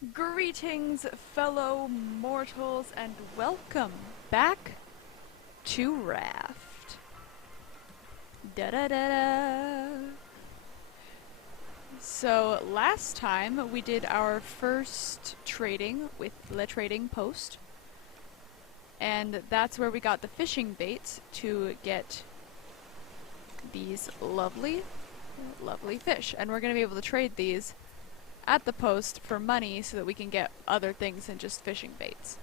Greetings, fellow mortals, and welcome back to Raft. Da da da da. So, last time we did our first trading with Le Trading Post, and that's where we got the fishing baits to get these lovely fish. And we're going to be able to trade these at the post for money so that we can get other things than just fishing baits.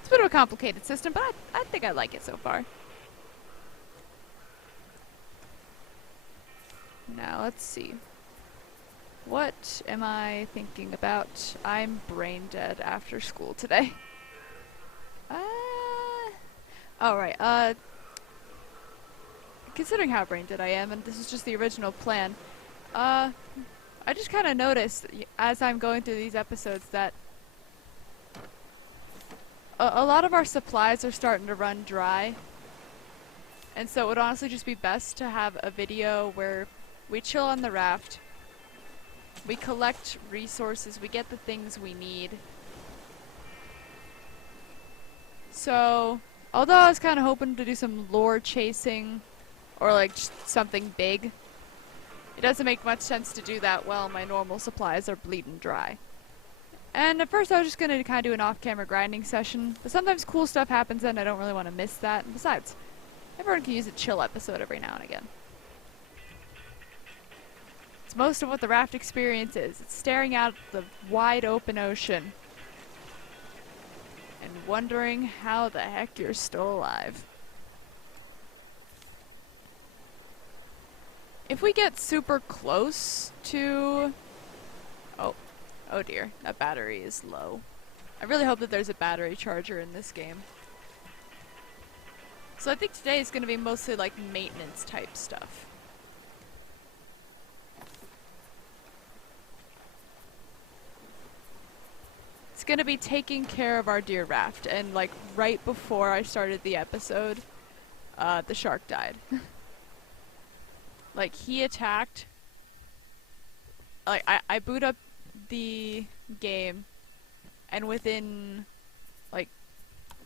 It's a bit of a complicated system, but I think I like it so far. Now, let's see. What am I thinking about? I'm brain dead after school today. Alright, considering how brain dead I am, and this is just the original plan, I just kind of noticed as I'm going through these episodes that a lot of our supplies are starting to run dry. And so it would honestly just be best to have a video where we chill on the raft, we collect resources, we get the things we need. So, although I was kind of hoping to do some lore chasing or like just something big, it doesn't make much sense to do that while my normal supplies are bleeding dry. And at first I was just going to kind of do an off-camera grinding session, but sometimes cool stuff happens and I don't really want to miss that. And besides, everyone can use a chill episode every now and again. It's most of what the raft experience is. It's staring out at the wide open ocean and wondering how the heck you're still alive. If we get super close to... Oh dear, that battery is low. I really hope that there's a battery charger in this game. So I think today is going to be mostly like maintenance type stuff. It's going to be taking care of our dear Raft, and like right before I started the episode, the shark died. Like, he attacked... Like, I boot up the game, and within, like,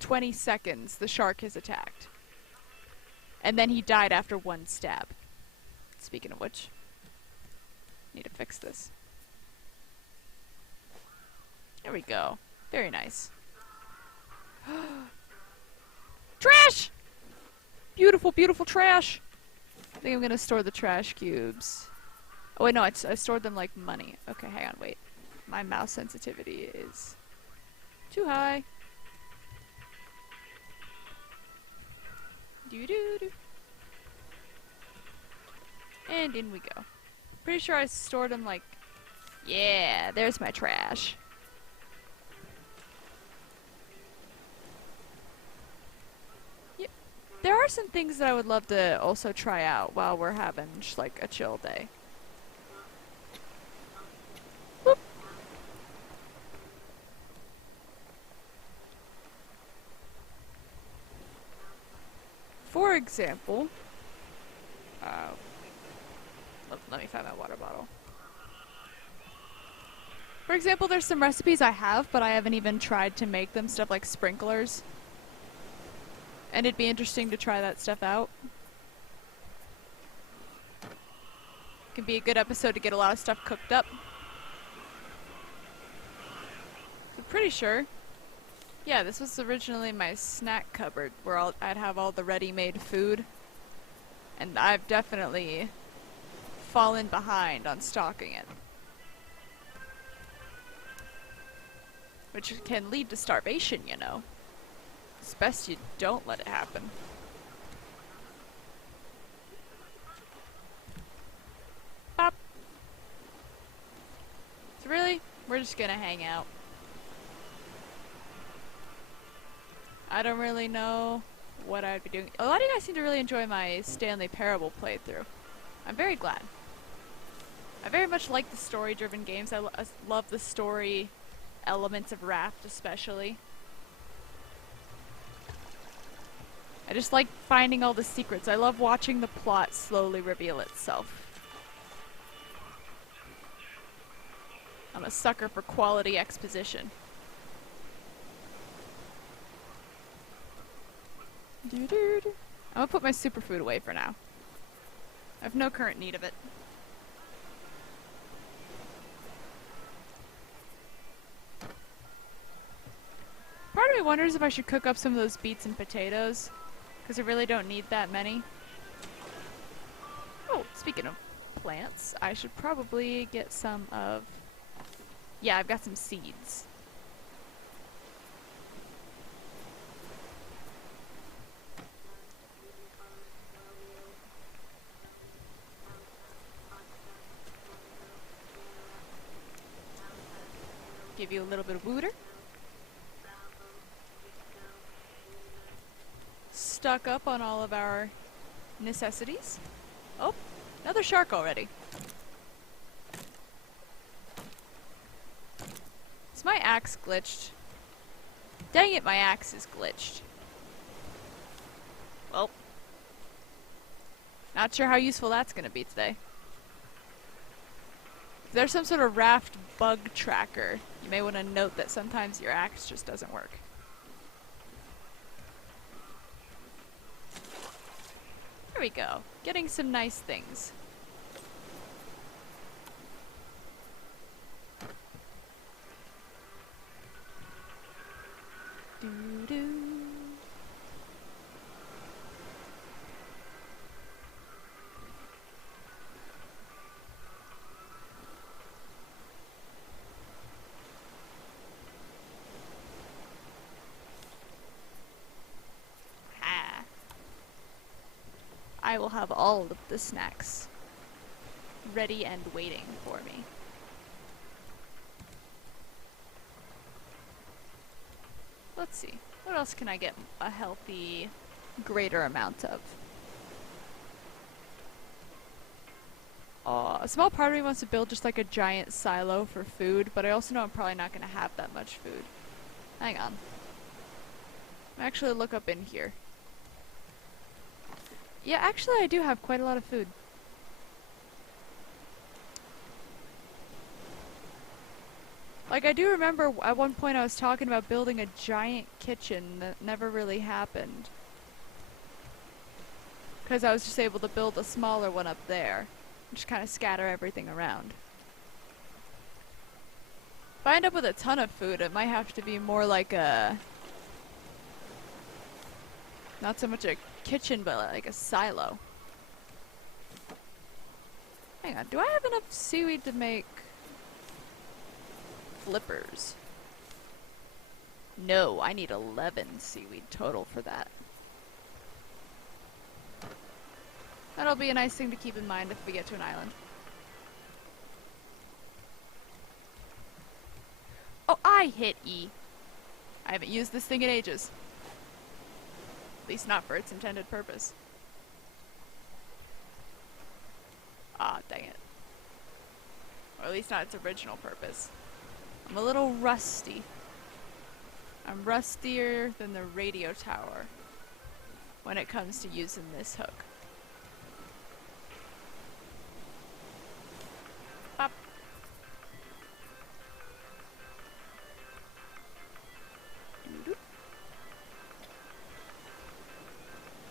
20 seconds, the shark has attacked. And then he died after one stab. Speaking of which, need to fix this. There we go. Very nice. Trash! Beautiful, beautiful trash! I think I'm gonna store the trash cubes. Oh wait, no, I stored them like money. Okay, hang on, wait. My mouse sensitivity is too high. Doo-doo-doo. And in we go. Pretty sure I stored them like... Yeah, there's my trash. Yep. There are some things that I would love to also try out while we're having just like a chill day. Whoop. For example, let me find my water bottle. For example, there's some recipes I have, but I haven't even tried to make them, stuff like sprinklers. And it'd be interesting to try that stuff out. Could be a good episode to get a lot of stuff cooked up. I'm pretty sure. Yeah, this was originally my snack cupboard where I'd have all the ready-made food. And I've definitely fallen behind on stocking it. Which can lead to starvation, you know. It's best you don't let it happen. Pop. So really, we're just gonna hang out. I don't really know what I'd be doing. A lot of you guys seem to really enjoy my Stanley Parable playthrough. I'm very glad. I very much like the story-driven games. I love the story elements of Raft especially. I just like finding all the secrets. I love watching the plot slowly reveal itself. I'm a sucker for quality exposition. I'm gonna put my superfood away for now. I have no current need of it. Part of me wonders if I should cook up some of those beets and potatoes, because I really don't need that many. Oh, speaking of plants, I should probably get some of... Yeah, I've got some seeds. Give you a little bit of water. Stock up on all of our necessities. Oh, another shark already. Is my axe glitched? Dang it, my axe is glitched. Well, not sure how useful that's gonna be today. If there's some sort of Raft bug tracker, you may want to note that sometimes your axe just doesn't work. There we go. Getting some nice things. Doo-doo. I will have all of the snacks ready and waiting for me. Let's see. What else can I get a healthy, greater amount of? A small part of me wants to build just like a giant silo for food, but I also know I'm probably not going to have that much food. Hang on. I'll actually look up in here. Yeah, actually I do have quite a lot of food. Like, I do remember at one point I was talking about building a giant kitchen that never really happened. Because I was just able to build a smaller one up there. Just kind of scatter everything around. If I end up with a ton of food, it might have to be more like a... Not so much a kitchen, but like a silo. Hang on, do I have enough seaweed to make flippers? No, I need 11 seaweed total for that. That'll be a nice thing to keep in mind if we get to an island. Oh, I hit E. I haven't used this thing in ages. At least not for its intended purpose. Ah, dang it. Or at least not its original purpose. I'm a little rusty. I'm rustier than the radio tower when it comes to using this hook. Bop. Doo-doo.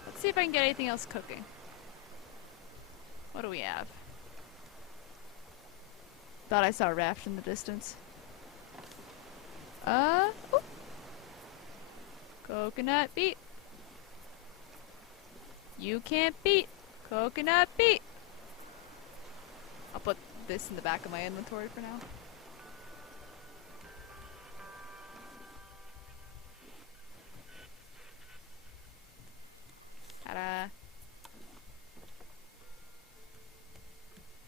Let's see if I can get anything else cooking. What do we have? Thought I saw a raft in the distance. Oh. Coconut beet. You can't beat coconut beet. I'll put this in the back of my inventory for now. Ta-da.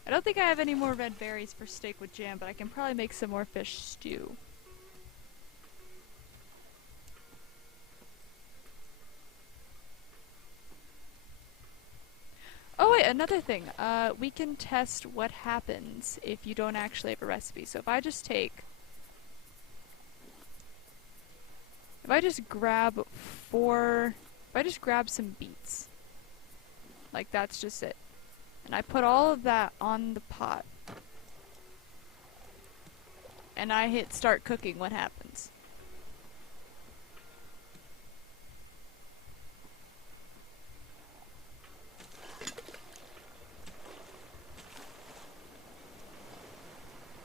I don't think I have any more red berries for steak with jam, but I can probably make some more fish stew. Oh wait, another thing. We can test what happens if you don't actually have a recipe. So if I just take... If I just grab some beets. Like, that's just it. And I put all of that on the pot. and I hit start cooking, what happens?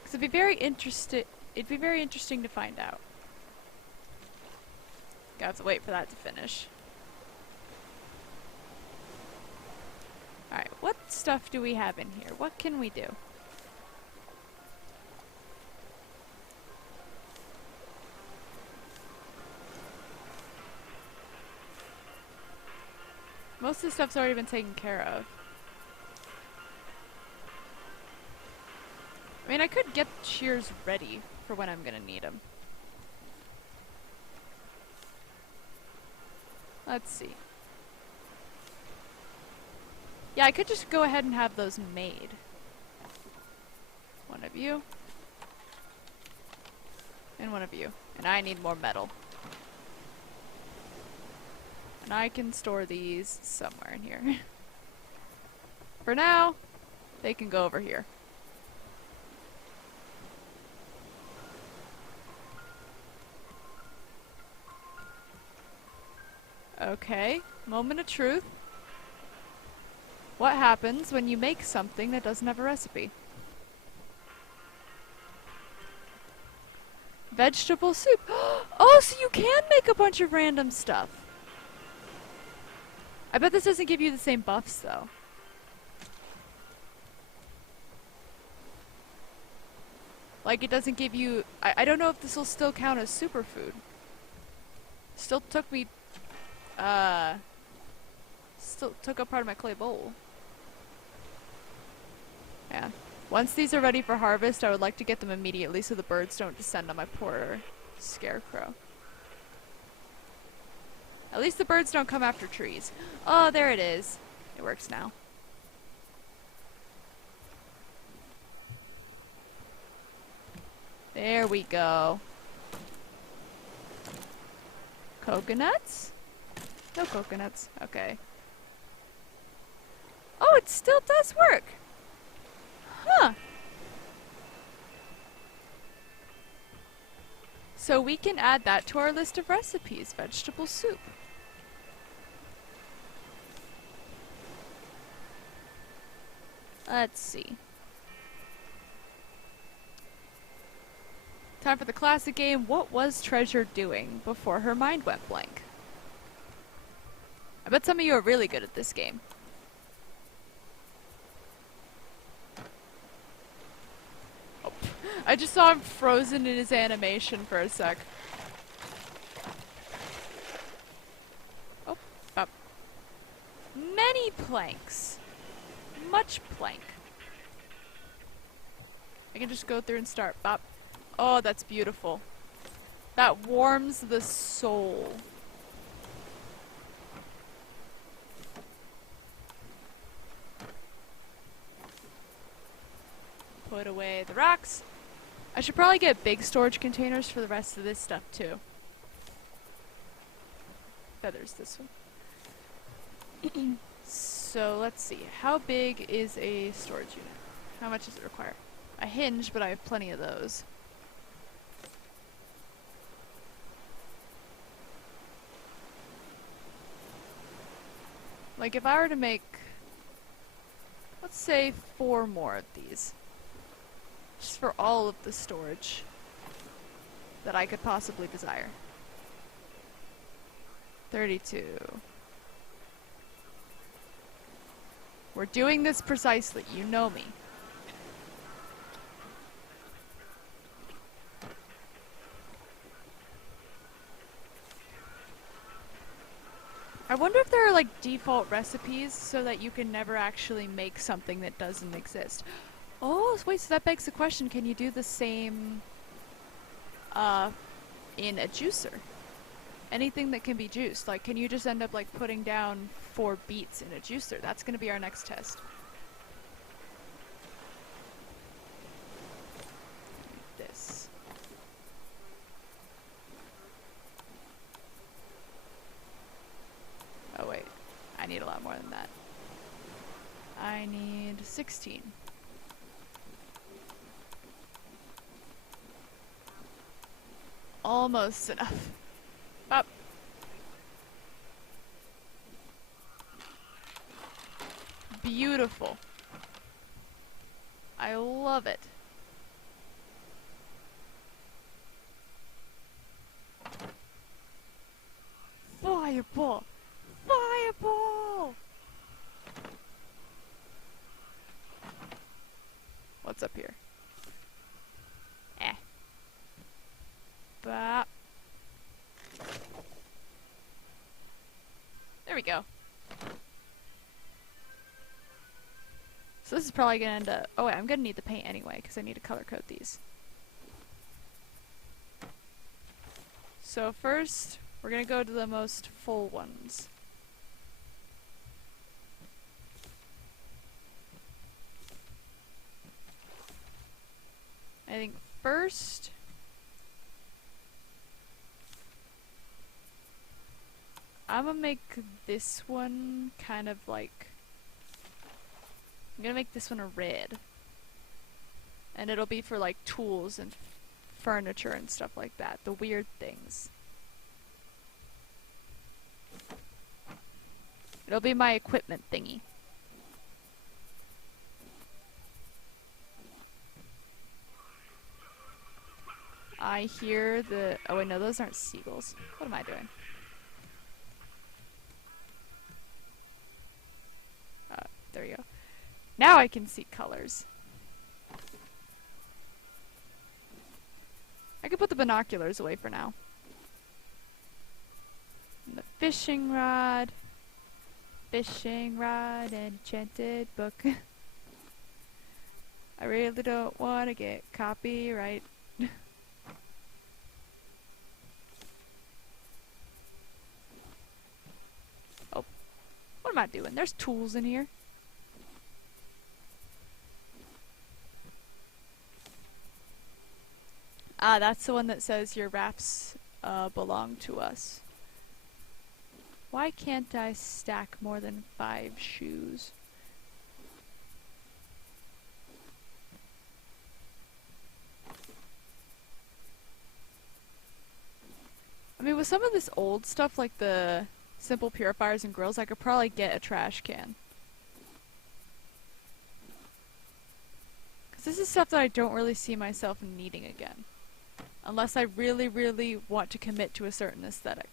Because it'd be very interesting to find out. Gotta have to wait for that to finish. Alright, what stuff do we have in here? What can we do? Most of the stuff's already been taken care of. I mean, I could get shears ready for when I'm gonna need them. Let's see. Yeah, I could just go ahead and have those made. One of you. And one of you. And I need more metal. And I can store these somewhere in here. For now, they can go over here. Okay, moment of truth. What happens when you make something that doesn't have a recipe? Vegetable soup. Oh, so you can make a bunch of random stuff. I bet this doesn't give you the same buffs, though. Like, it doesn't give you... I don't know if this will still count as superfood. Still took me... Still took up part of my clay bowl. Yeah. Once these are ready for harvest, I would like to get them immediately so the birds don't descend on my poor scarecrow. At least the birds don't come after trees. Oh, there it is. It works now. There we go. Coconuts? No coconuts. Okay. Oh, it still does work! Huh. So we can add that to our list of recipes. Vegetable soup. Let's see. Time for the classic game. What was Treasure doing before her mind went blank? I bet some of you are really good at this game. Oh, I just saw him frozen in his animation for a sec. Oh, up. Many planks. Much plank. I can just go through and start. Bop. Oh, that's beautiful. That warms the soul. Put away the rocks. I should probably get big storage containers for the rest of this stuff too. Feathers this one. So let's see. How big is a storage unit? How much does it require? A hinge, but I have plenty of those. Like if I were to make, let's say 4 more of these. Just for all of the storage that I could possibly desire. 32. We're doing this precisely, you know me. I wonder if there are like default recipes so that you can never actually make something that doesn't exist. Oh, wait, so that begs the question, can you do the same in a juicer? Anything that can be juiced, like can you just end up like putting down 4 beets in a juicer? That's gonna be our next test. This. Oh wait, I need a lot more than that. I need 16. Almost enough. Up. Beautiful. I love it. Fireball! Fireball! What's up here? Eh. Bop. There we go. So this is probably gonna end up... Oh wait, I'm gonna need the paint anyway, because I need to color code these. So first, we're gonna go to the most full ones. I think first... I'm gonna make this one kind of like... I'm gonna make this one a red. And it'll be for like tools and furniture and stuff like that. The weird things. It'll be my equipment thingy. I hear the... Oh wait, no, those aren't seagulls. What am I doing? There we go. Now I can see colors. I can put the binoculars away for now. And the fishing rod. Fishing rod and enchanted book. I really don't want to get copyright. Oh. What am I doing? There's tools in here. Ah, that's the one that says your rafts belong to us. Why can't I stack more than 5 shoes? I mean, with some of this old stuff, like the simple purifiers and grills, I could probably get a trash can. Because this is stuff that I don't really see myself needing again. Unless I really, really want to commit to a certain aesthetic.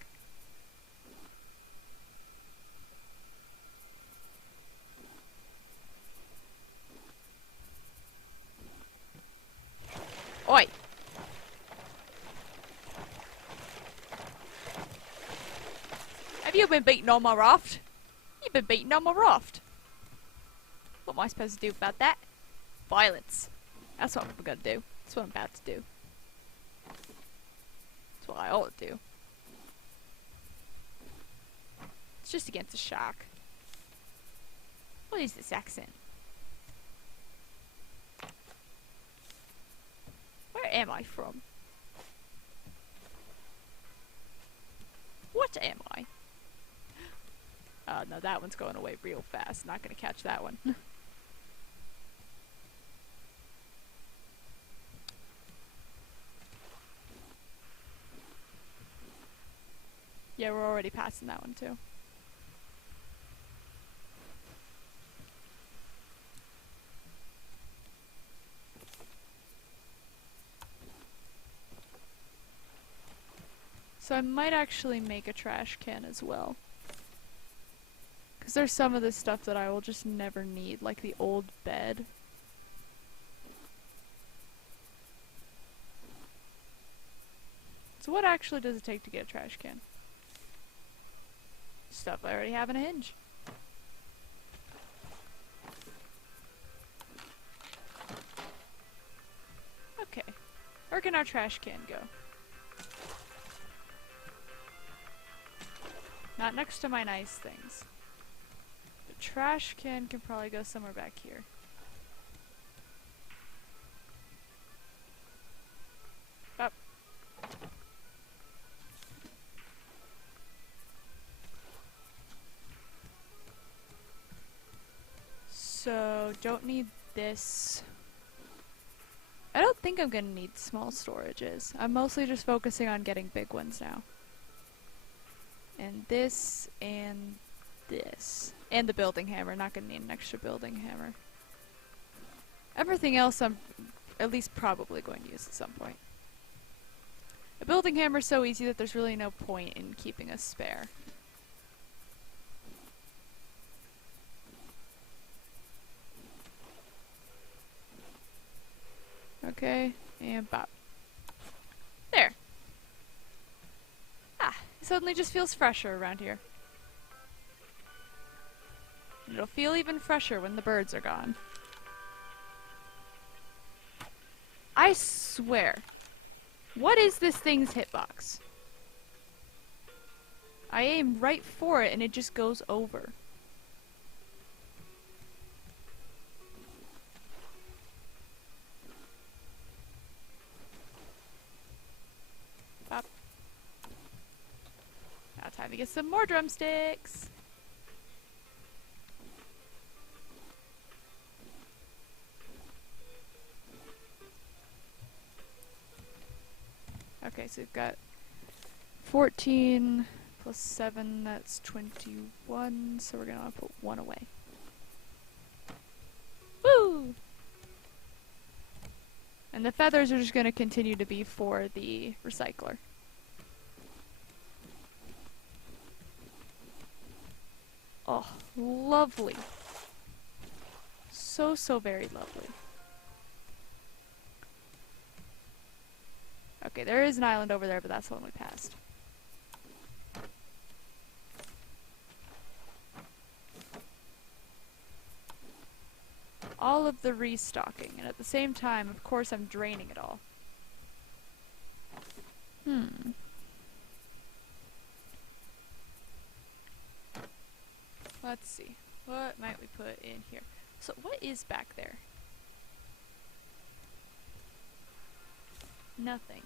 Oi! Have you been beating on my raft? You've been beating on my raft. What am I supposed to do about that? Violence. That's what I'm gonna do. That's what I'm about to do. That's what I ought to do. It's just against a shark. What is this accent? Where am I from? What am I? No, that one's going away real fast. Not gonna catch that one. Yeah, we're already passing that one too. So I might actually make a trash can as well. Because there's some of this stuff that I will just never need, like the old bed. So what actually does it take to get a trash can? Stuff I already have in a hinge. Okay. Where can our trash can go? Not next to my nice things. The trash can probably go somewhere back here. Up. So, don't need this. I don't think I'm gonna need small storages. I'm mostly just focusing on getting big ones now. And this, and this. And the building hammer. Not gonna need an extra building hammer. Everything else I'm at least probably going to use at some point. A building hammer is so easy that there's really no point in keeping a spare. Okay, and bop. There! Ah, it suddenly just feels fresher around here. It'll feel even fresher when the birds are gone. I swear. What is this thing's hitbox? I aim right for it and it just goes over. Pop. Now time to get some more drumsticks. Okay, so we've got 14 plus 7, that's 21, so we're gonna put 1 away. Woo! And the feathers are just gonna continue to be for the recycler. Oh, lovely. So, so very lovely. Okay, there is an island over there, but that's the one we passed. All of the restocking, and at the same time, of course, I'm draining it all. Let's see. What might we put in here? So, what is back there? Nothing.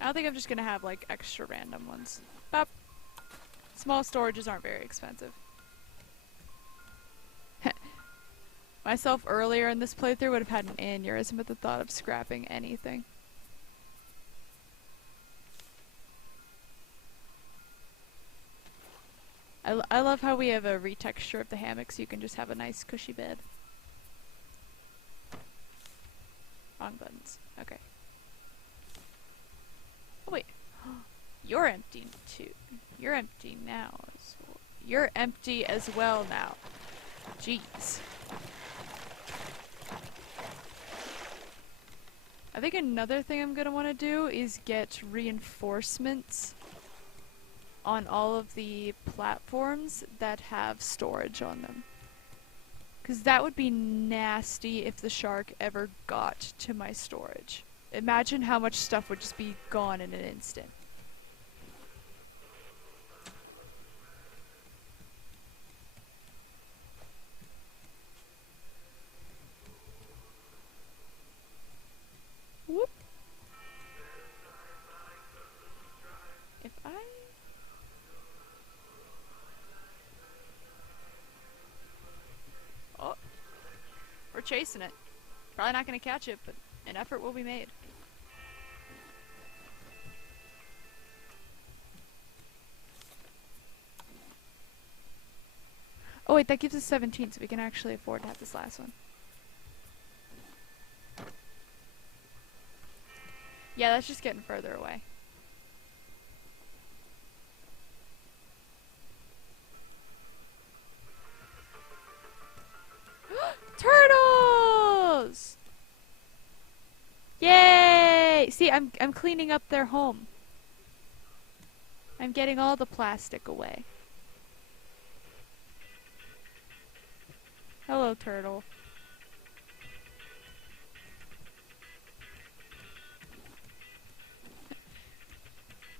I don't think I'm just gonna have like extra random ones. Bop. Small storages aren't very expensive. Myself earlier in this playthrough would have had an aneurysm at the thought of scrapping anything. I love how we have a retexture of the hammock so you can just have a nice cushy bed. Wrong buttons. Okay. Oh wait. You're empty too. You're empty now as well. You're empty as well now. Jeez. I think another thing I'm gonna want to do is get reinforcements on all of the platforms that have storage on them. Because that would be nasty if the shark ever got to my storage. Imagine how much stuff would just be gone in an instant. Whoop. If I... Oh. We're chasing it. Probably not gonna catch it, but an effort will be made. Oh wait, that gives us 17, so we can actually afford to have this last one. Yeah, that's just getting further away. Turtles! Yay! See, I'm cleaning up their home. I'm getting all the plastic away. Hello, turtle.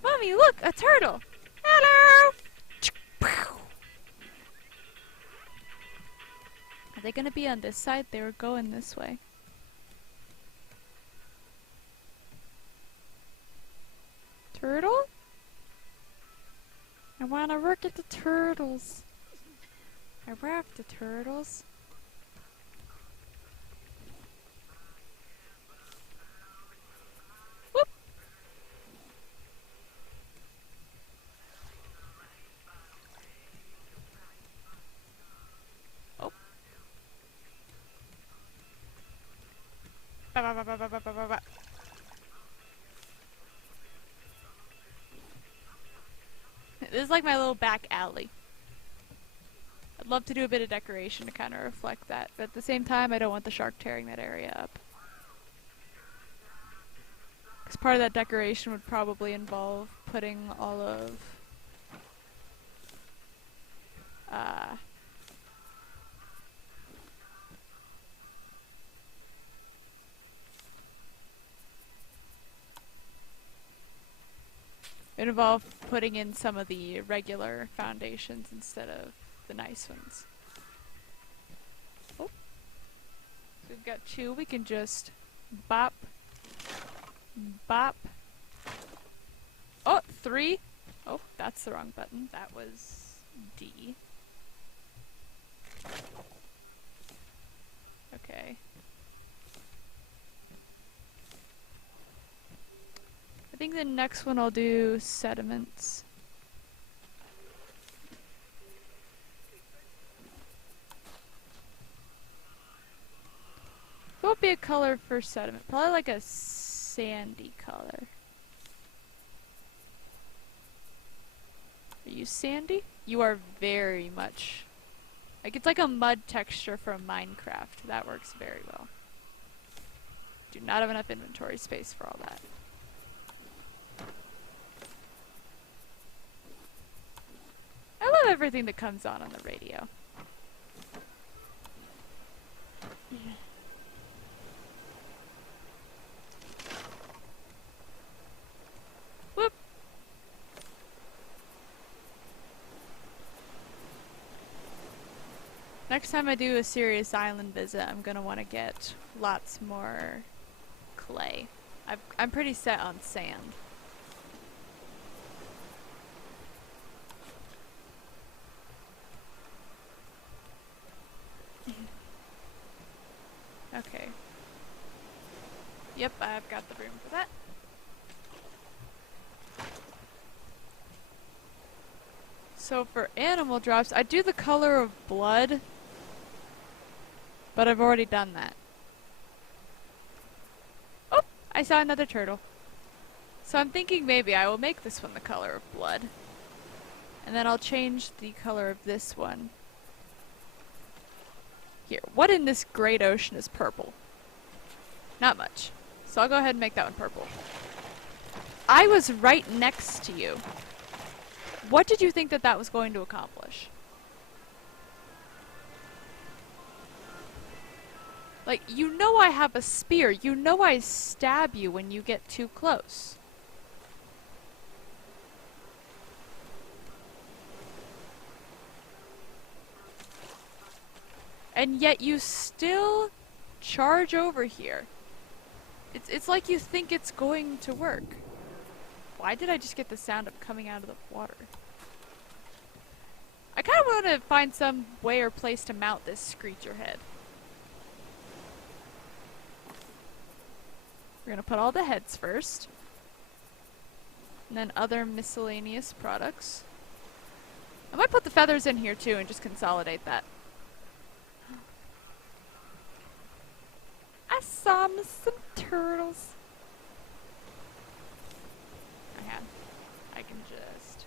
Mommy, look! A turtle! Hello! Are they gonna be on this side? They were going this way. Turtle? I wanna work at the turtles. Where are the turtles? Whoop! Oh. Ba, ba, ba, ba, ba, ba, ba, ba, ba. This is like my little back alley. I'd love to do a bit of decoration to kind of reflect that, but at the same time, I don't want the shark tearing that area up. Because part of that decoration would probably involve putting all of it involved putting in some of the regular foundations instead of the nice ones. Oh. So we've got two. We can just bop, bop. Oh, three. Oh, that's the wrong button. That was D. Okay. I think the next one I'll do sediments. What would be a color for sediment? Probably like a sandy color. Are you sandy? You are very much... Like, it's like a mud texture from Minecraft. That works very well. Do not have enough inventory space for all that. I love everything that comes on the radio. Whoop! Next time I do a serious island visit, I'm gonna want to get lots more clay. I'm pretty set on sand. Okay. Yep, I've got the room for that. So for animal drops, I do the color of blood, but I've already done that. Oh, I saw another turtle. So I'm thinking maybe I will make this one the color of blood. And then I'll change the color of this one. Here, what in this great ocean is purple? Not much. So I'll go ahead and make that one purple. I was right next to you. What did you think that that was going to accomplish? Like, you know I have a spear. You know I stab you when you get too close. And yet you still charge over here. It's like you think it's going to work. Why did I just get the sound of coming out of the water? I kind of want to find some way or place to mount this screecher head. We're going to put all the heads first. And then other miscellaneous products. I might put the feathers in here too and just consolidate that. I saw some turtles. I can just...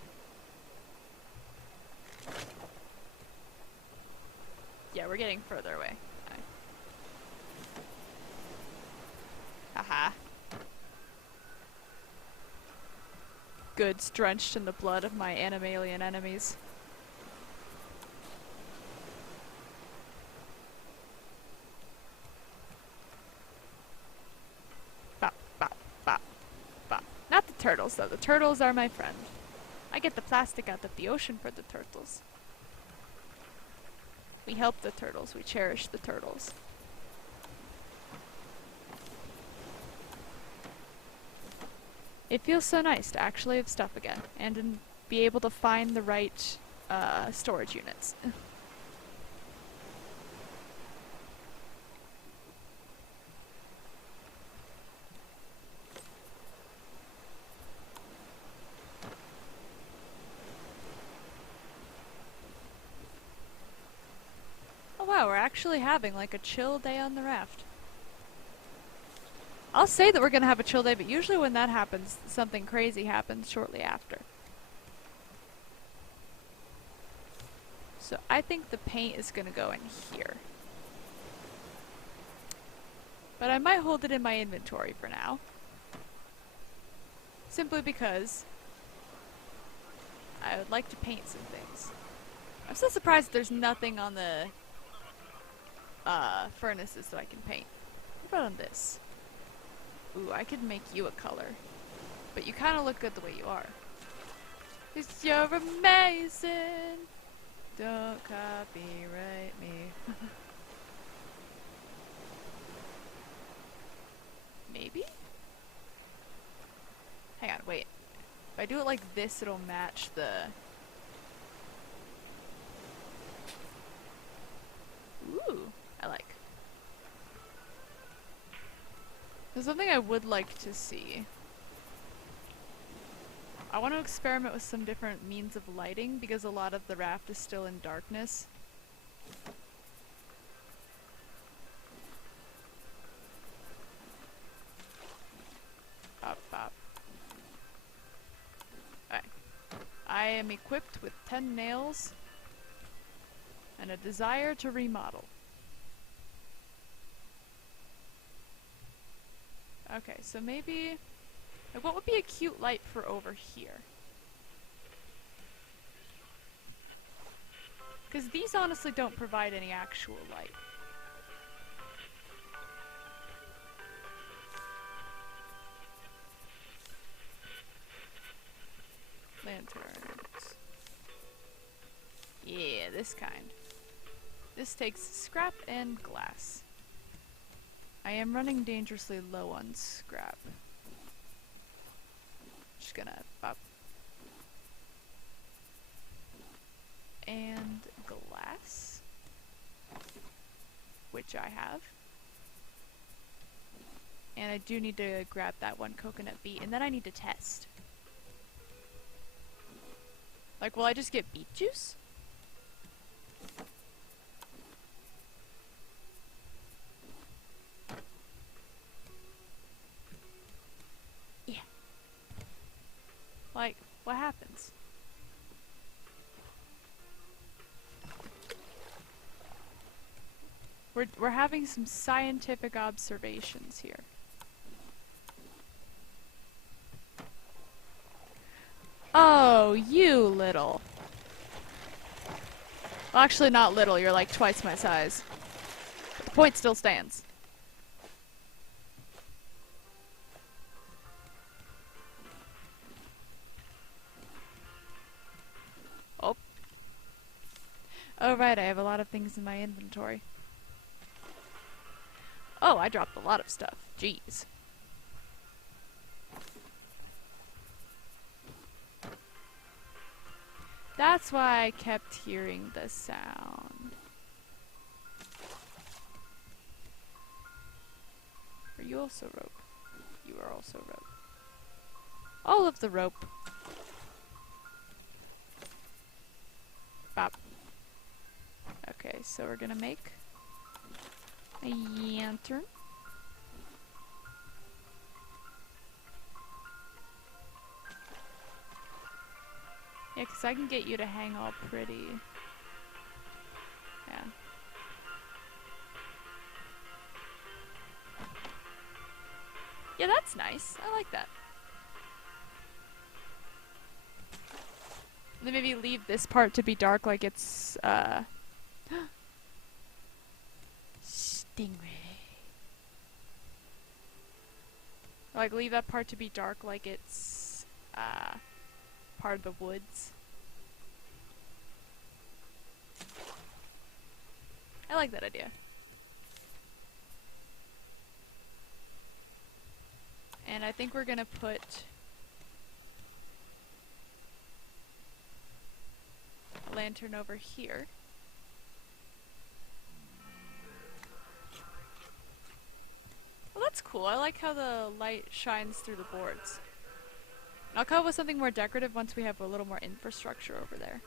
Yeah, we're getting further away. Haha. Goods drenched in the blood of my animalian enemies. Bop, bop, bop, bop. Not the turtles, though. The turtles are my friend. I get the plastic out of the ocean for the turtles. We help the turtles. We cherish the turtles. It feels so nice to actually have stuff again, and be able to find the right storage units. actually having like a chill day on the raft. I'll say that we're gonna have a chill day, but usually when that happens, something crazy happens shortly after. So I think the paint is gonna go in here. But I might hold it in my inventory for now. Simply because I would like to paint some things. I'm so surprised there's nothing on the furnaces that I can paint. What about on this? Ooh, I could make you a color. But you kind of look good the way you are. 'Cause you're amazing. Don't copyright me. Maybe? Hang on, wait. If I do it like this, it'll match the... Ooh, I like. There's something I would like to see. I want to experiment with some different means of lighting because a lot of the raft is still in darkness. Bop, bop. Alright. I am equipped with 10 nails and a desire to remodel. Okay, so maybe... Like, what would be a cute light for over here? Because these honestly don't provide any actual light. Lanterns. Yeah, this kind. This takes scrap and glass. I am running dangerously low on scrap. Just gonna pop. And glass. Which I have. And I do need to grab that one coconut beet, and then I need to test. Like, will I just get beet juice? Yeah. Like, what happens? We're having some scientific observations here. Oh, you little. Well, actually not little, you're like twice my size. But the point still stands. Oh. Oh right, I have a lot of things in my inventory. Oh, I dropped a lot of stuff. Jeez. That's why I kept hearing the sound. Are you also rope? You are also rope. All of the rope. Bop. Okay, so we're gonna make a lantern. Yeah, 'cause I can get you to hang all pretty. Yeah. Yeah, that's nice. I like that. And then maybe leave this part to be dark like it's, Stingray. Like, leave that part to be dark like it's, part of the woods. I like that idea. And I think we're gonna put a lantern over here. Well, that's cool. I like how the light shines through the boards. I'll come up with something more decorative once we have a little more infrastructure over there.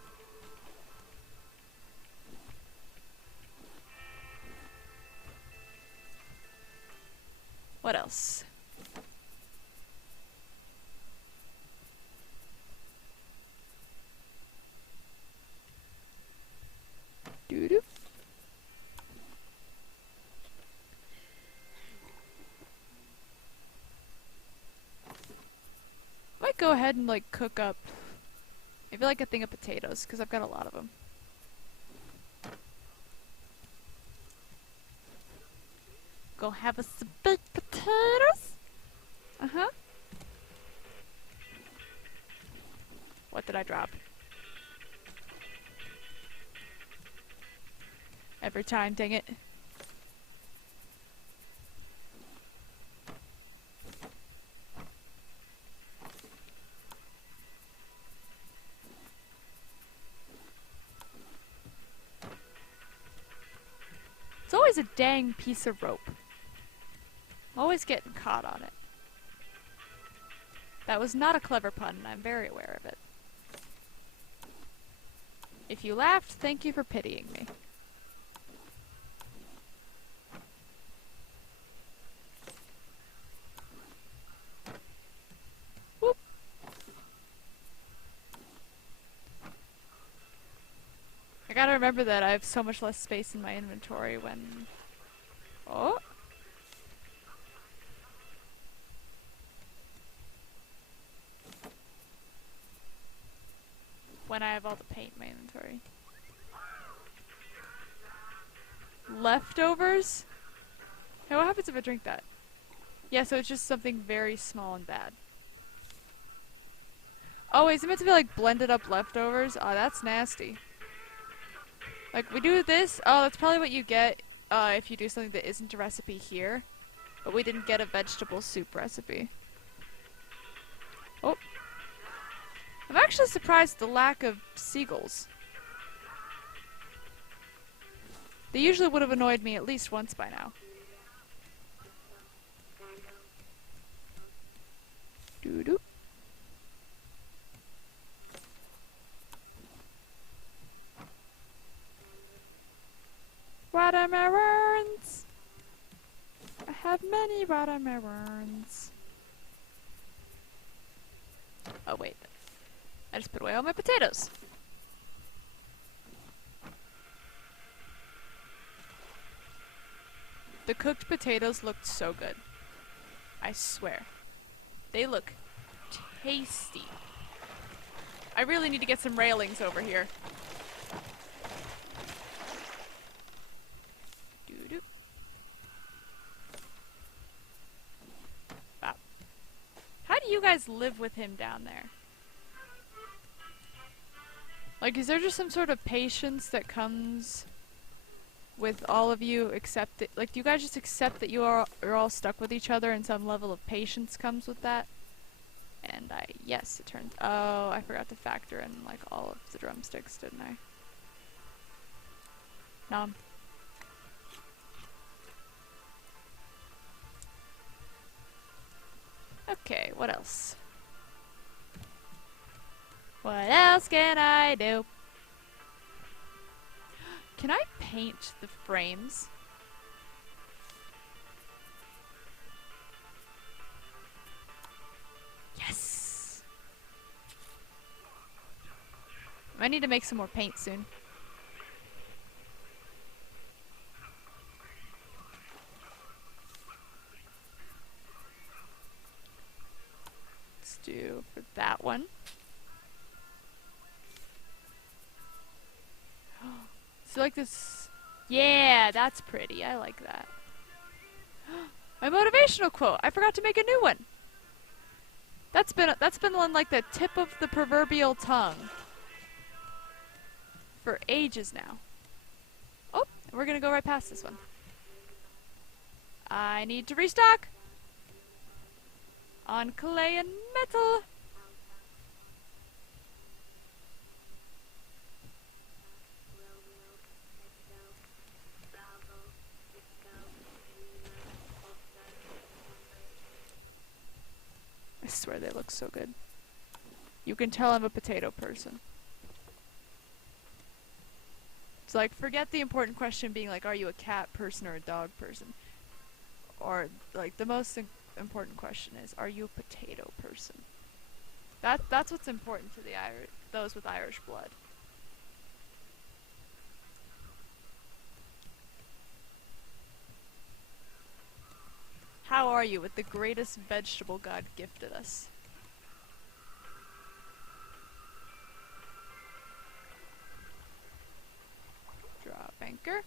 What else? Doo-doo. Might go ahead and like cook up maybe like a thing of potatoes because I've got a lot of them. Go have us some baked potatoes. Uh-huh. What did I drop? Every time, dang it. It's always a dang piece of rope. I'm always getting caught on it. That was not a clever pun, and I'm very aware of it. If you laughed, thank you for pitying me. Whoop. I gotta remember that I have so much less space in my inventory when... Oh! When I have all the paint in my inventory. Leftovers? Hey, what happens if I drink that? Yeah, so it's just something very small and bad. Oh, is it meant to be like blended up leftovers? Oh, that's nasty. Like, we do this. Oh, that's probably what you get if you do something that isn't a recipe here. But we didn't get a vegetable soup recipe. Oh. I'm actually surprised at the lack of seagulls. They usually would have annoyed me at least once by now. Doo-doo. Watermelons! I have many watermelons. Oh wait, I just put away all my potatoes. The cooked potatoes looked so good. I swear. They look tasty. I really need to get some railings over here. Doo-doo. Wow. How do you guys live with him down there? Like, is there just some sort of patience that comes with all of you accept it? Like, do you guys just accept that you're all stuck with each other and some level of patience comes with that? And yes, it turns, oh, I forgot to factor in, like, all of the drumsticks, didn't I? Nom. Okay, what else? What else can I do? Can I paint the frames? Yes! I need to make some more paint soon. Let's do for that one. So like this, yeah, that's pretty. I like that. My motivational quote. I forgot to make a new one. That's been on like the tip of the proverbial tongue for ages now. Oh, we're gonna go right past this one. I need to restock on clay and metal. I swear they look so good. You can tell I'm a potato person. It's like, forget the important question being like, are you a cat person or a dog person? or like the most important question is, are you a potato person? That's what's important to the those with Irish blood. How are you with the greatest vegetable God gifted us? Drop anchor.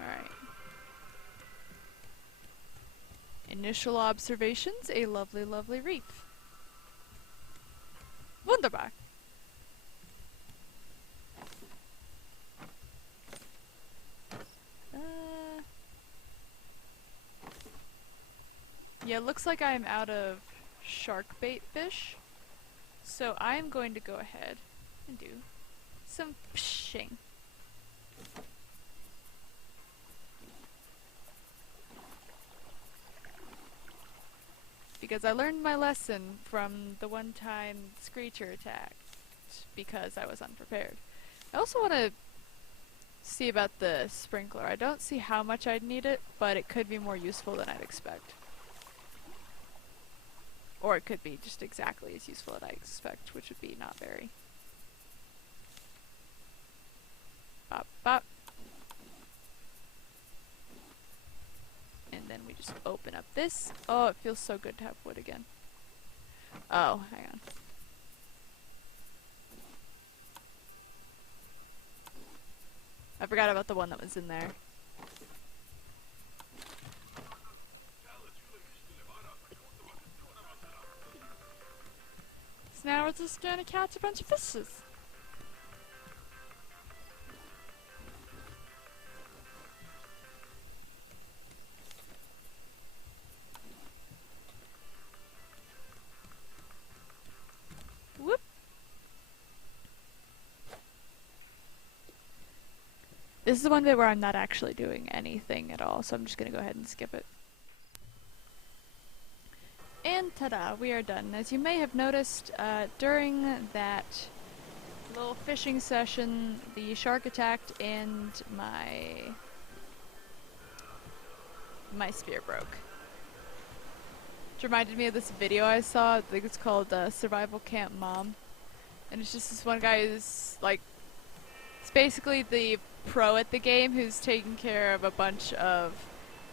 Alright. Initial observations, a lovely, lovely reef. Wunderbar. Yeah, it looks like I'm out of shark bait fish. So I'm going to go ahead and do some fishing. Because I learned my lesson from the one time Screecher attacked because I was unprepared. I also want to see about the sprinkler. I don't see how much I'd need it, but it could be more useful than I'd expect. Or it could be just exactly as useful as I expect, which would be not very. Bop, bop. And then we just open up this. Oh, it feels so good to have wood again. Oh, hang on. I forgot about the one that was in there. So now we're just gonna catch a bunch of fishes. Whoop. This is the one bit where I'm not actually doing anything at all, so I'm just gonna go ahead and skip it. And ta-da, we are done. As you may have noticed, during that little fishing session, the shark attacked and my spear broke. Which reminded me of this video I saw. I think it's called Survival Camp Mom. And it's just this one guy who's like, it's basically the pro at the game who's taking care of a bunch of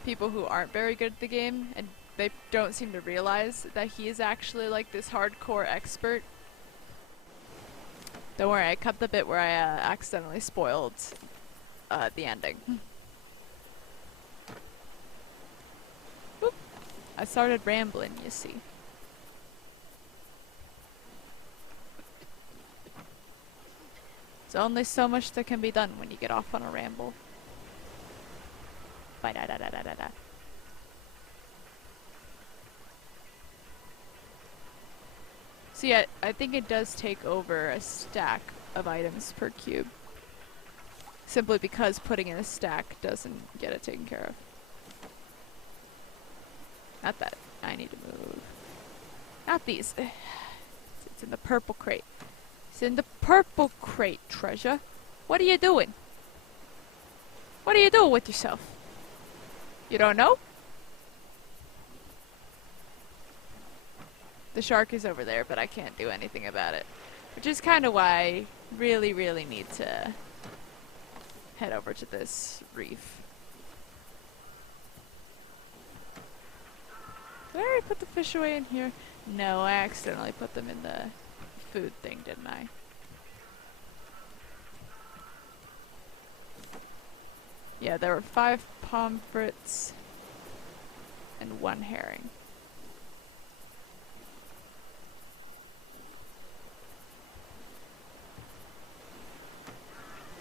people who aren't very good at the game, and they don't seem to realize that he is actually like this hardcore expert. Don't worry, I cut the bit where I accidentally spoiled the ending. Whoop. I started rambling, you see. There's only so much that can be done when you get off on a ramble. Bye da da da da da da. So yeah, I think it does take over a stack of items per cube. Simply because putting in a stack doesn't get it taken care of. Not that. I need to move. Not these. It's in the purple crate. It's in the purple crate, treasure. What are you doing? What are you doing with yourself? You don't know? The shark is over there, but I can't do anything about it. Which is kind of why I really, really need to head over to this reef. Did I already put the fish away in here? No, I accidentally put them in the food thing, didn't I? Yeah, there were 5 pomfrets and 1 herring.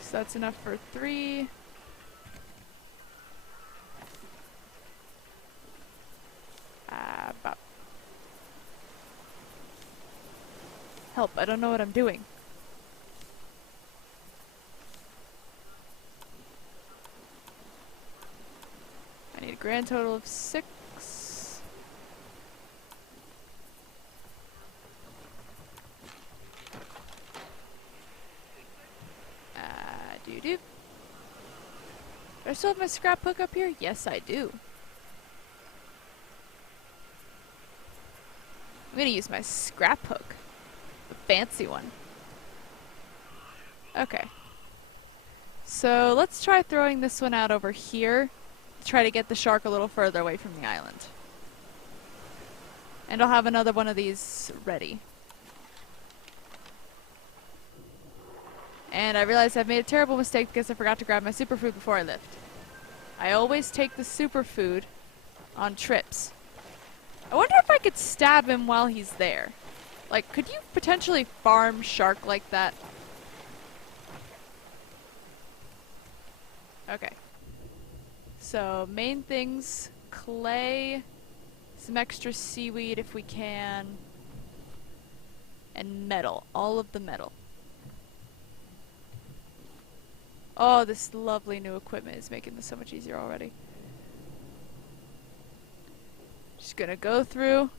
So that's enough for 3. About. Help, I don't know what I'm doing. I need a grand total of 6. Doo-doo. Do I still have my scrap hook up here? Yes, I do. I'm gonna use my scrap hook. The fancy one. Okay. So let's try throwing this one out over here to try to get the shark a little further away from the island. And I'll have another one of these ready. And I realized I've made a terrible mistake because I forgot to grab my superfood before I left. I always take the superfood on trips. I wonder if I could stab him while he's there. Like, could you potentially farm shark like that? Okay. So, main things, clay, some extra seaweed if we can, and metal. All of the metal. Oh, this lovely new equipment is making this so much easier already. Just gonna go through,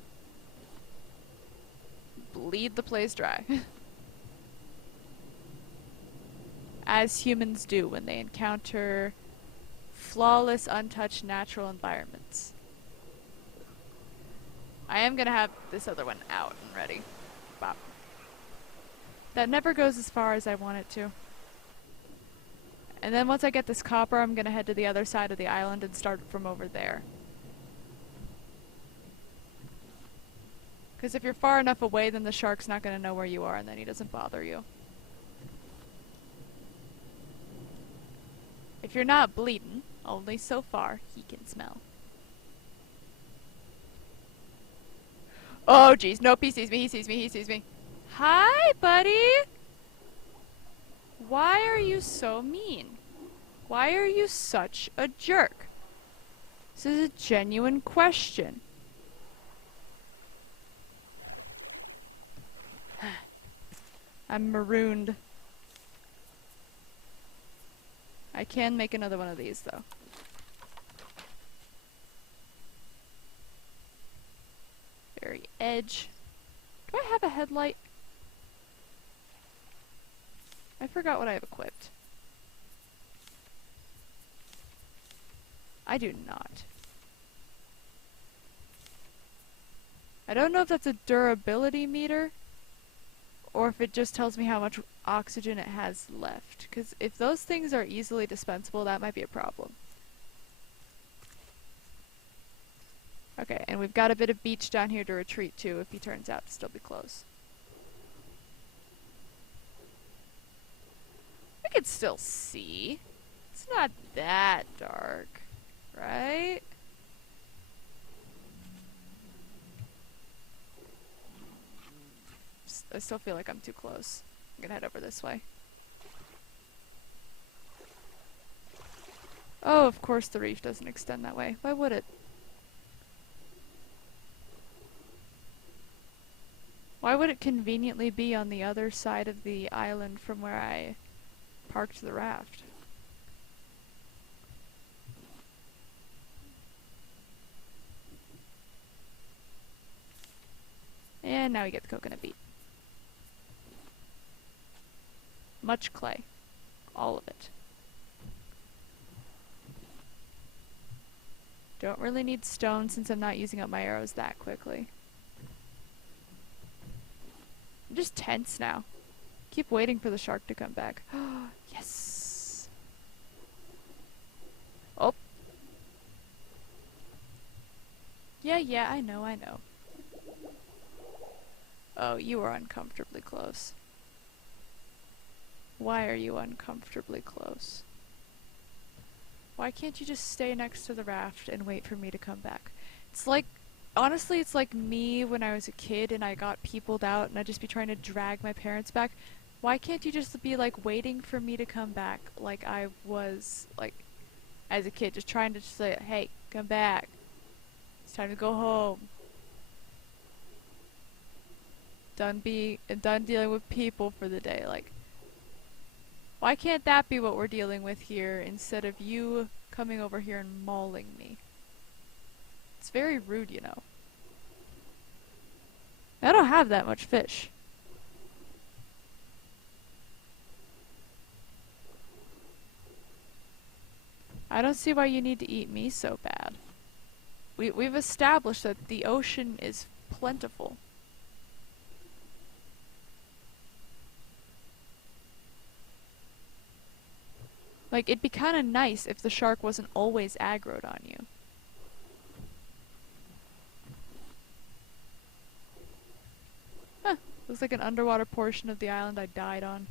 bleed the place dry. As humans do when they encounter flawless, untouched natural environments. I am gonna have this other one out and ready. Bop. That never goes as far as I want it to. And then once I get this copper, I'm gonna head to the other side of the island and start from over there. Because if you're far enough away, then the shark's not gonna know where you are, and then he doesn't bother you. If you're not bleeding, only so far he can smell. Oh jeez, nope, he sees me, he sees me, he sees me. Hi, buddy! Why are you so mean? Why are you such a jerk? This is a genuine question. I'm marooned. I can make another one of these, though. Very edge. Do I have a headlight? I forgot what I have equipped. I do not. I don't know if that's a durability meter, or if it just tells me how much oxygen it has left. Because if those things are easily dispensable, that might be a problem. Okay, and we've got a bit of beach down here to retreat to if he turns out to still be close. I could still see. It's not that dark, right? I still feel like I'm too close. I'm gonna head over this way. Oh, of course the reef doesn't extend that way. Why would it? Why would it conveniently be on the other side of the island from where I parked the raft? And now we get the coconut beet. Much clay. All of it. Don't really need stone since I'm not using up my arrows that quickly. I'm just tense now. Keep waiting for the shark to come back. Yes! Oh! Yeah, I know. Oh, you are uncomfortably close. Why are you uncomfortably close? Why can't you just stay next to the raft and wait for me to come back? It's like, honestly, it's like me when I was a kid and I got peopled out and I'd just be trying to drag my parents back. Why can't you just be like waiting for me to come back like I was, like, as a kid, just trying to just say, hey, come back. It's time to go home. Done dealing with people for the day, like. Why can't that be what we're dealing with here instead of you coming over here and mauling me? It's very rude, you know. I don't have that much fish. I don't see why you need to eat me so bad. We've established that the ocean is plentiful. Like, it'd be kind of nice if the shark wasn't always aggroed on you. Huh. Looks like an underwater portion of the island I died on.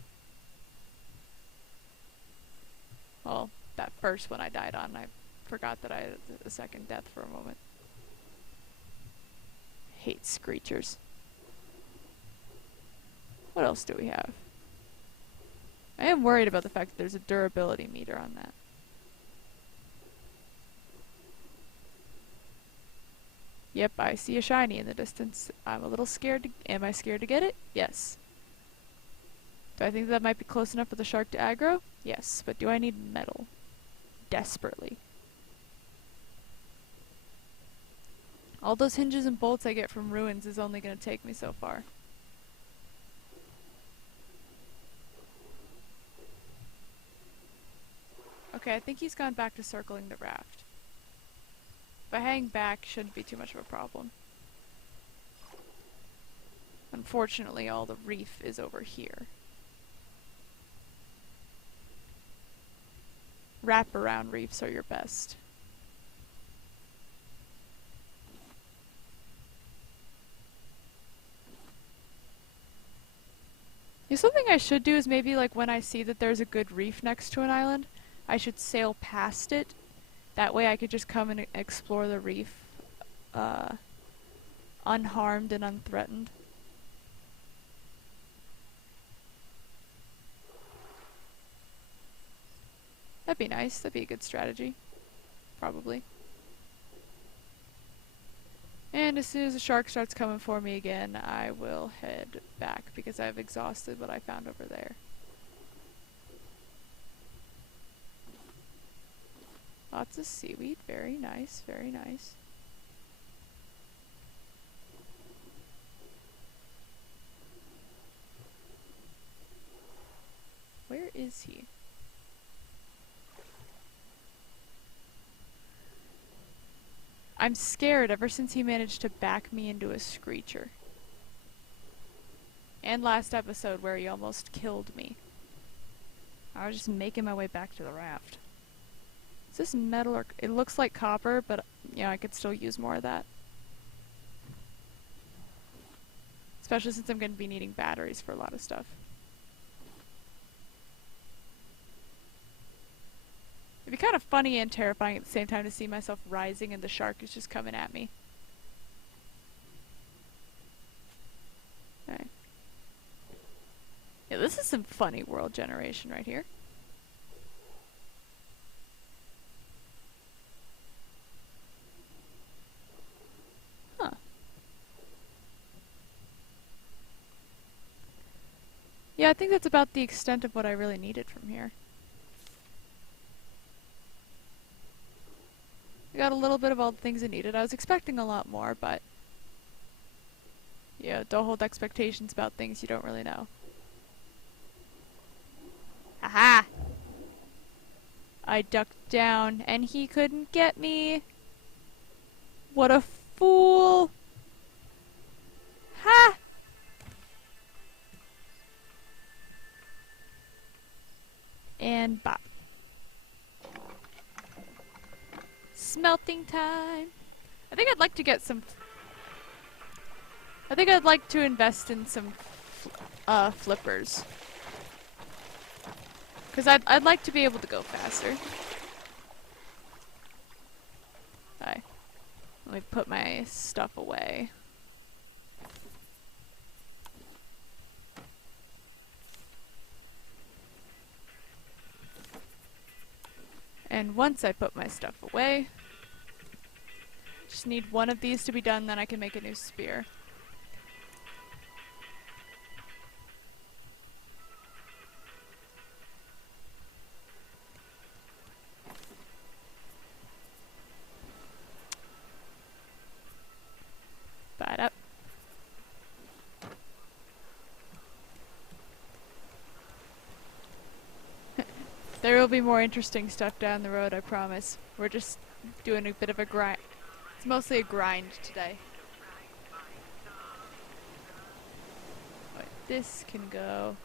Well, that first one I died on, I forgot that I had a second death for a moment. Hate screechers. What else do we have? I am worried about the fact that there's a durability meter on that. Yep, I see a shiny in the distance. I'm a little scared to... Am I scared to get it? Yes. Do I think that might be close enough for the shark to aggro? Yes, but do I need metal? Desperately. All those hinges and bolts I get from ruins is only going to take me so far. Okay, I think he's gone back to circling the raft. If I hang back, shouldn't be too much of a problem. Unfortunately, all the reef is over here. Wraparound reefs are your best. Yeah, something I should do is maybe like when I see that there's a good reef next to an island, I should sail past it. That way I could just come and explore the reef unharmed and unthreatened. That'd be nice. That'd be a good strategy. Probably. And as soon as the shark starts coming for me again, I will head back because I've exhausted what I found over there. Lots of seaweed. Very nice, very nice. Where is he? I'm scared ever since he managed to back me into a screecher. And last episode where he almost killed me. I was just making my way back to the raft. Is this metal or... It looks like copper, but yeah, I could still use more of that. Especially since I'm going to be needing batteries for a lot of stuff. It'd be kind of funny and terrifying at the same time to see myself rising and the shark is just coming at me. Alright. Yeah, this is some funny world generation right here. Huh. Yeah, I think that's about the extent of what I really needed from here. I got a little bit of all the things I needed. I was expecting a lot more, but... yeah, don't hold expectations about things you don't really know. Aha! I ducked down, and he couldn't get me! What a fool! Ha! And bop. Smelting time. I think I'd like to get some... I think I'd like to invest in some flippers. Because I'd like to be able to go faster. Alright. Let me put my stuff away. And once I put my stuff away, just need one of these to be done, then I can make a new spear. Bite up. There will There'll be more interesting stuff down the road, I promise. We're just doing a bit of a grind. It's mostly a grind today. But this can go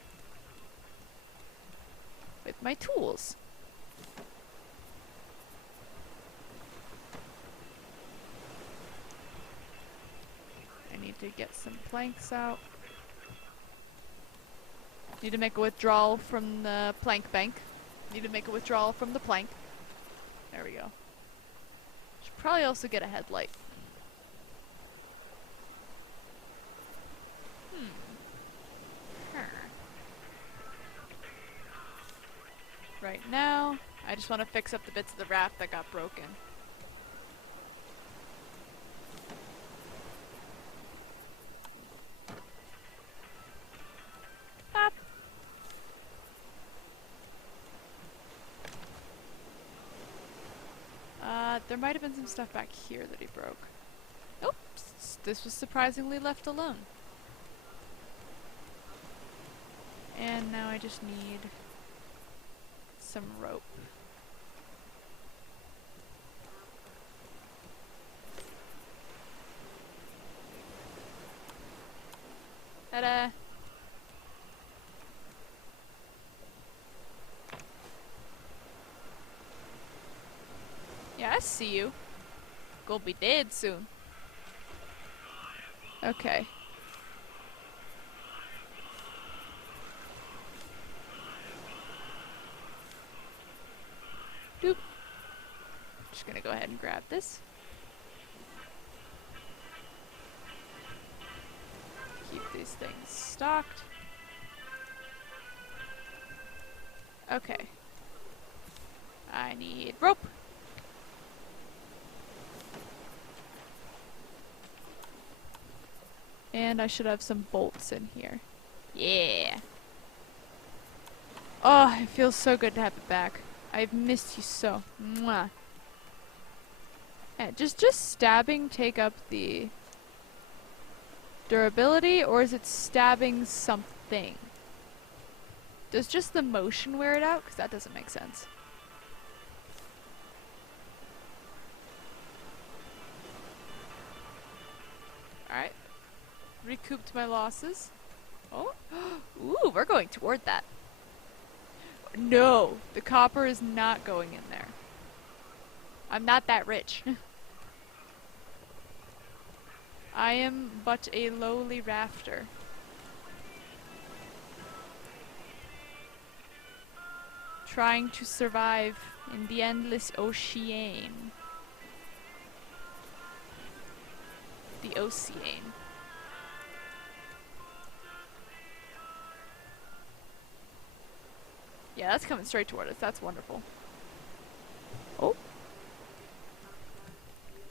with my tools. I need to get some planks out. Need to make a withdrawal from the plank bank. Need to make a withdrawal from the plank. There we go. Should probably also get a headlight. Right now, I just want to fix up the bits of the raft that got broken. Pop. There might have been some stuff back here that he broke. Oops, this was surprisingly left alone. And now I just need some rope. Ta-da! Yeah, I see you. Gonna be dead soon. Okay. Doop. Just gonna go ahead and grab this. Keep these things stocked. Okay. I need rope. And I should have some bolts in here. Yeah. Oh, it feels so good to have it back. I've missed you so. Mwah. Yeah, just stabbing take up the durability, or is it stabbing something? Does just the motion wear it out? Because that doesn't make sense. Alright. Recouped my losses. Oh. Ooh, we're going toward that. No, the copper is not going in there. I'm not that rich. I am but a lowly rafter. Trying to survive in the endless ocean. The ocean. Yeah, that's coming straight toward us. That's wonderful. Oh.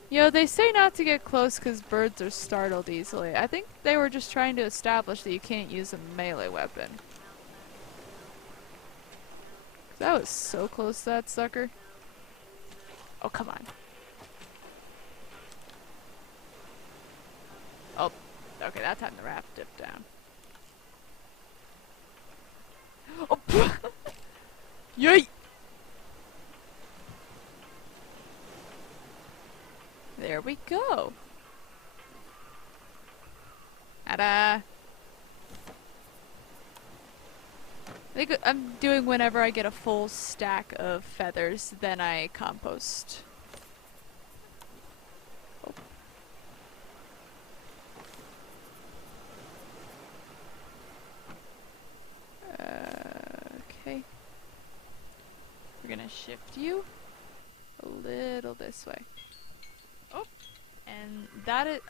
You know, they say not to get close because birds are startled easily. I think they were just trying to establish that you can't use a melee weapon. That was so close to that sucker. Oh, come on. Oh, okay, that time the raft dipped down. Oh, yay! There we go. Ta-da! I think I'm doing whenever I get a full stack of feathers, then I compost. Oh. Okay. We're gonna shift you a little this way. Oh, and that is,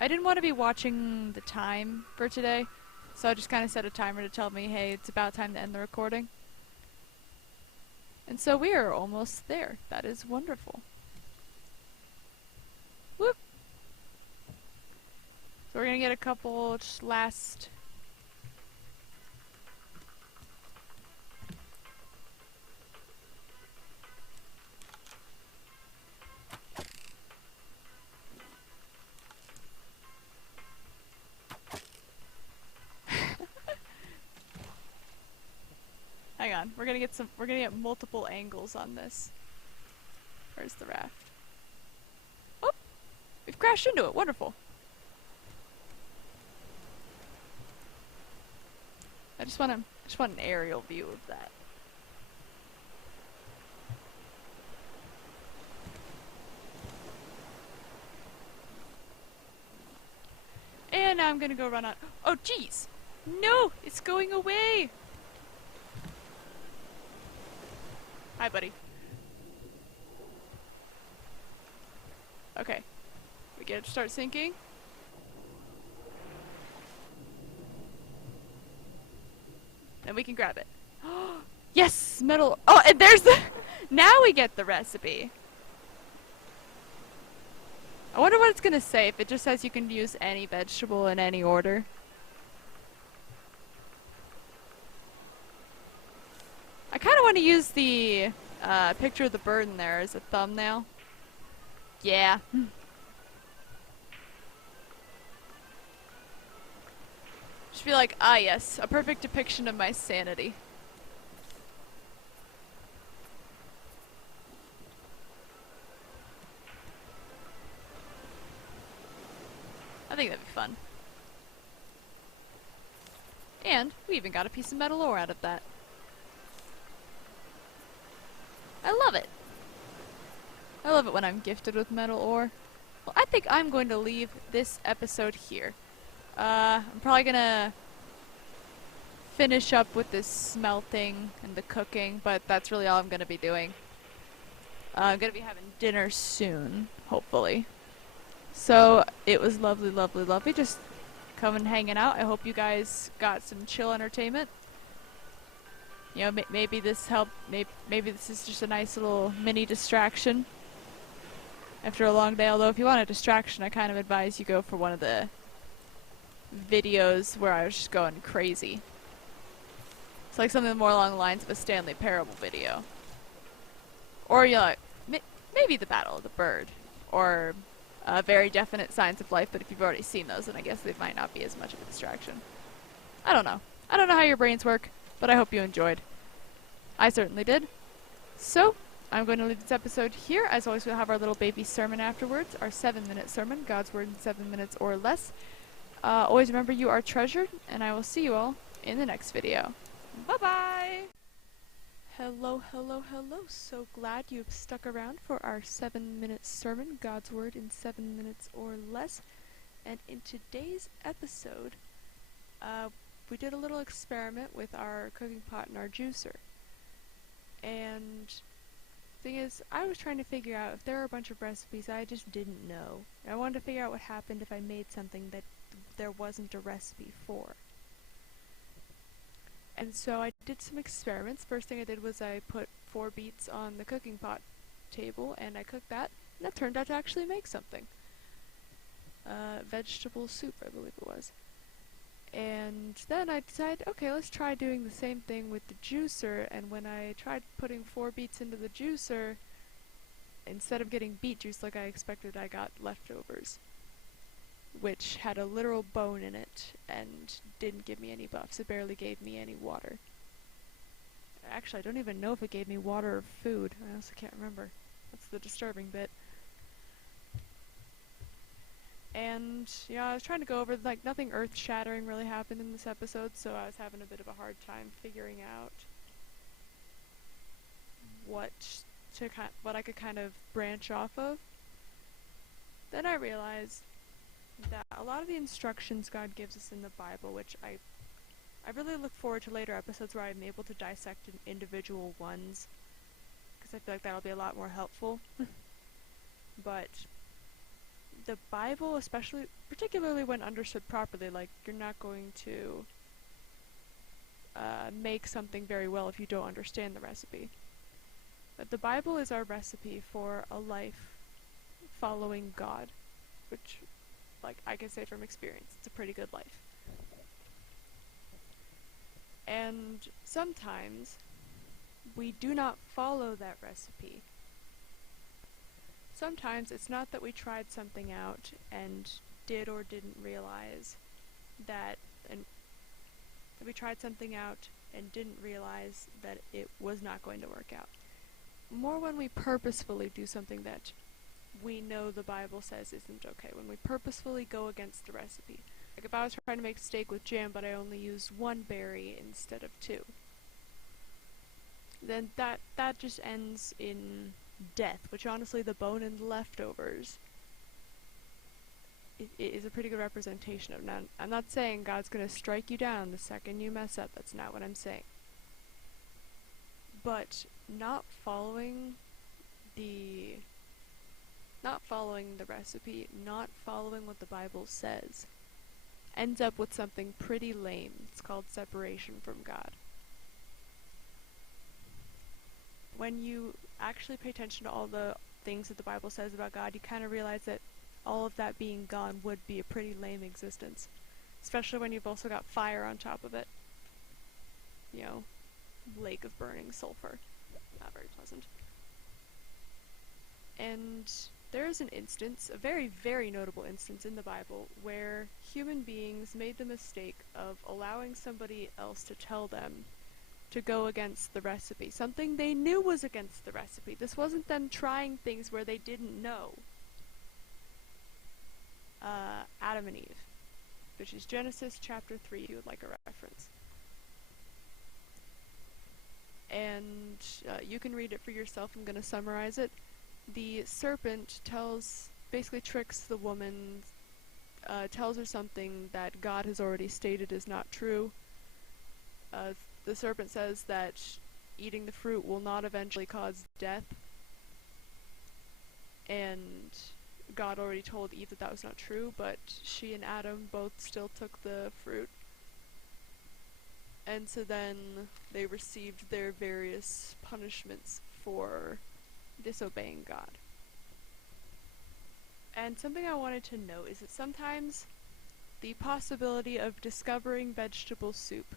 I didn't want to be watching the time for today, so I just kind of set a timer to tell me, hey, it's about time to end the recording. And so we are almost there. That is wonderful. Whoop! So we're gonna get a couple just last. Hang on. We're gonna get some. We're gonna get multiple angles on this. Where's the raft? Oh, we've crashed into it. Wonderful. I just want an aerial view of that. And now I'm gonna go run on. Oh, jeez! No, it's going away. Hi, buddy. Okay, we get it to start sinking. Then we can grab it. Yes, metal. Oh, and there's the. Now we get the recipe. I wonder what it's gonna say if it just says you can use any vegetable in any order. I kind of want to use the picture of the bird in there as a thumbnail. Yeah. Just be like, ah yes, a perfect depiction of my sanity. I think that'd be fun. And we even got a piece of metal ore out of that. I love it. I love it when I'm gifted with metal ore. Well, I think I'm going to leave this episode here. I'm probably gonna finish up with this smelting and the cooking, but that's really all I'm gonna be doing. I'm gonna be having dinner soon, hopefully. So, it was lovely, lovely, lovely just coming and hanging out. I hope you guys got some chill entertainment. You know, maybe this helped, maybe this is just a nice little mini distraction after a long day. Although if you want a distraction, I kind of advise you go for one of the videos where I was just going crazy. It's like something more along the lines of a Stanley Parable video. Or, you know, maybe the Battle of the Bird. Or Very Definite Signs of Life, but if you've already seen those, then I guess they might not be as much of a distraction. I don't know. I don't know how your brains work, but I hope you enjoyed. I certainly did. So, I'm going to leave this episode here. As always, we'll have our little baby sermon afterwards, our 7-minute sermon, God's Word in 7 minutes or less. Always remember you are treasured, and I will see you all in the next video. Bye-bye! Hello, hello, hello. So glad you've stuck around for our 7-minute sermon, God's Word in 7 minutes or less. And in today's episode, we did a little experiment with our cooking pot and our juicer. And the thing is, I was trying to figure out if there are a bunch of recipes I just didn't know. I wanted to figure out what happened if I made something that there wasn't a recipe for. And so I did some experiments. First thing I did was I put 4 beets on the cooking pot table and I cooked that, and that turned out to actually make something. Vegetable soup, I believe it was. And then I decided, okay, let's try doing the same thing with the juicer, and when I tried putting 4 beets into the juicer, instead of getting beet juice like I expected, I got leftovers, which had a literal bone in it and didn't give me any buffs. It barely gave me any water. Actually, I don't even know if it gave me water or food. I also can't remember. That's the disturbing bit. And, yeah, I was trying to go over, like, nothing earth-shattering really happened in this episode, so I was having a bit of a hard time figuring out what I could kind of branch off of. Then I realized that a lot of the instructions God gives us in the Bible, which I really look forward to later episodes where I'm able to dissect individual ones, because I feel like that'll be a lot more helpful. But the Bible, particularly when understood properly, like, you're not going to make something very well if you don't understand the recipe. But the Bible is our recipe for a life following God, which, like, I can say from experience, it's a pretty good life. And sometimes we do not follow that recipe. Sometimes it's not that we tried something out and did or didn't realize that we tried something out and didn't realize that it was not going to work out. More when we purposefully do something that we know the Bible says isn't okay, when we purposefully go against the recipe. Like if I was trying to make steak with jam but I only used one berry instead of two, then that just ends in death, which honestly the bone and the leftovers it is a pretty good representation of. Now, I'm not saying God's going to strike you down the second you mess up. That's not what I'm saying. But not following the recipe, not following what the Bible says, ends up with something pretty lame. It's called separation from God. When you actually pay attention to all the things that the Bible says about God, you kind of realize that all of that being gone would be a pretty lame existence. Especially when you've also got fire on top of it. You know, lake of burning sulfur. Not very pleasant. And there is an instance, a very, very notable instance in the Bible, where human beings made the mistake of allowing somebody else to tell them to go against the recipe. Something they knew was against the recipe. This wasn't them trying things where they didn't know. Adam and Eve, which is Genesis chapter 3, if you would like a reference. And you can read it for yourself. I'm going to summarize it. The serpent basically tricks the woman, tells her something that God has already stated is not true. The serpent says that eating the fruit will not eventually cause death, and God already told Eve that that was not true, but she and Adam both still took the fruit. And so then they received their various punishments for disobeying God. And something I wanted to note is that sometimes the possibility of discovering vegetable soup,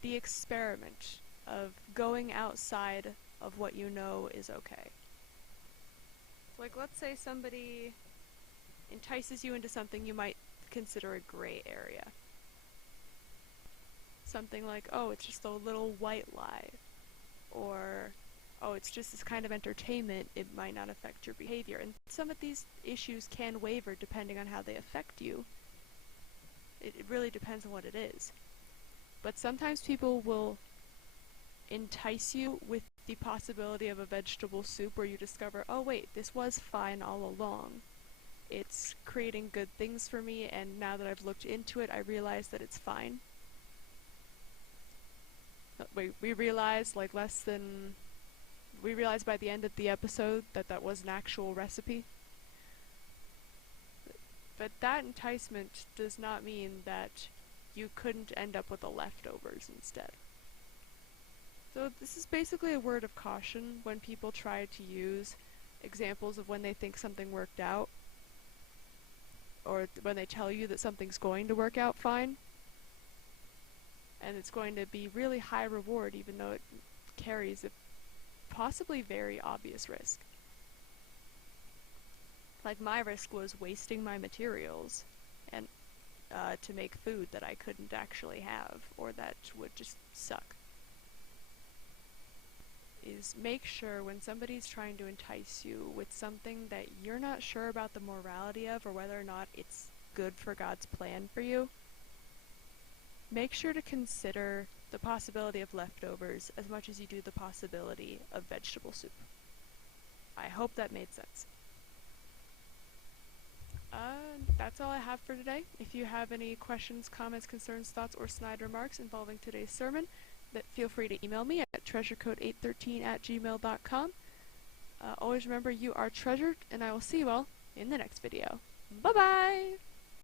the experiment of going outside of what you know is okay. Like, let's say somebody entices you into something you might consider a gray area. Something like, oh, it's just a little white lie. Or, oh, it's just this kind of entertainment, it might not affect your behavior. And some of these issues can waver depending on how they affect you. It really depends on what it is. But sometimes people will entice you with the possibility of a vegetable soup where you discover, oh wait, this was fine all along. It's creating good things for me, and now that I've looked into it, I realize that it's fine. We realized by the end of the episode that was an actual recipe. But that enticement does not mean that you couldn't end up with the leftovers instead. So this is basically a word of caution when people try to use examples of when they think something worked out, or when they tell you that something's going to work out fine, and it's going to be really high reward even though it carries a possibly very obvious risk. Like, my risk was wasting my materials and to make food that I couldn't actually have, or that would just suck. Is make sure when somebody's trying to entice you with something that you're not sure about the morality of, or whether or not it's good for God's plan for you, make sure to consider the possibility of leftovers as much as you do the possibility of vegetable soup. I hope that made sense. That's all I have for today. If you have any questions, comments, concerns, thoughts, or snide remarks involving today's sermon, feel free to email me at treasurecode813@gmail.com. Always remember, you are treasured, and I will see you all in the next video. Bye-bye!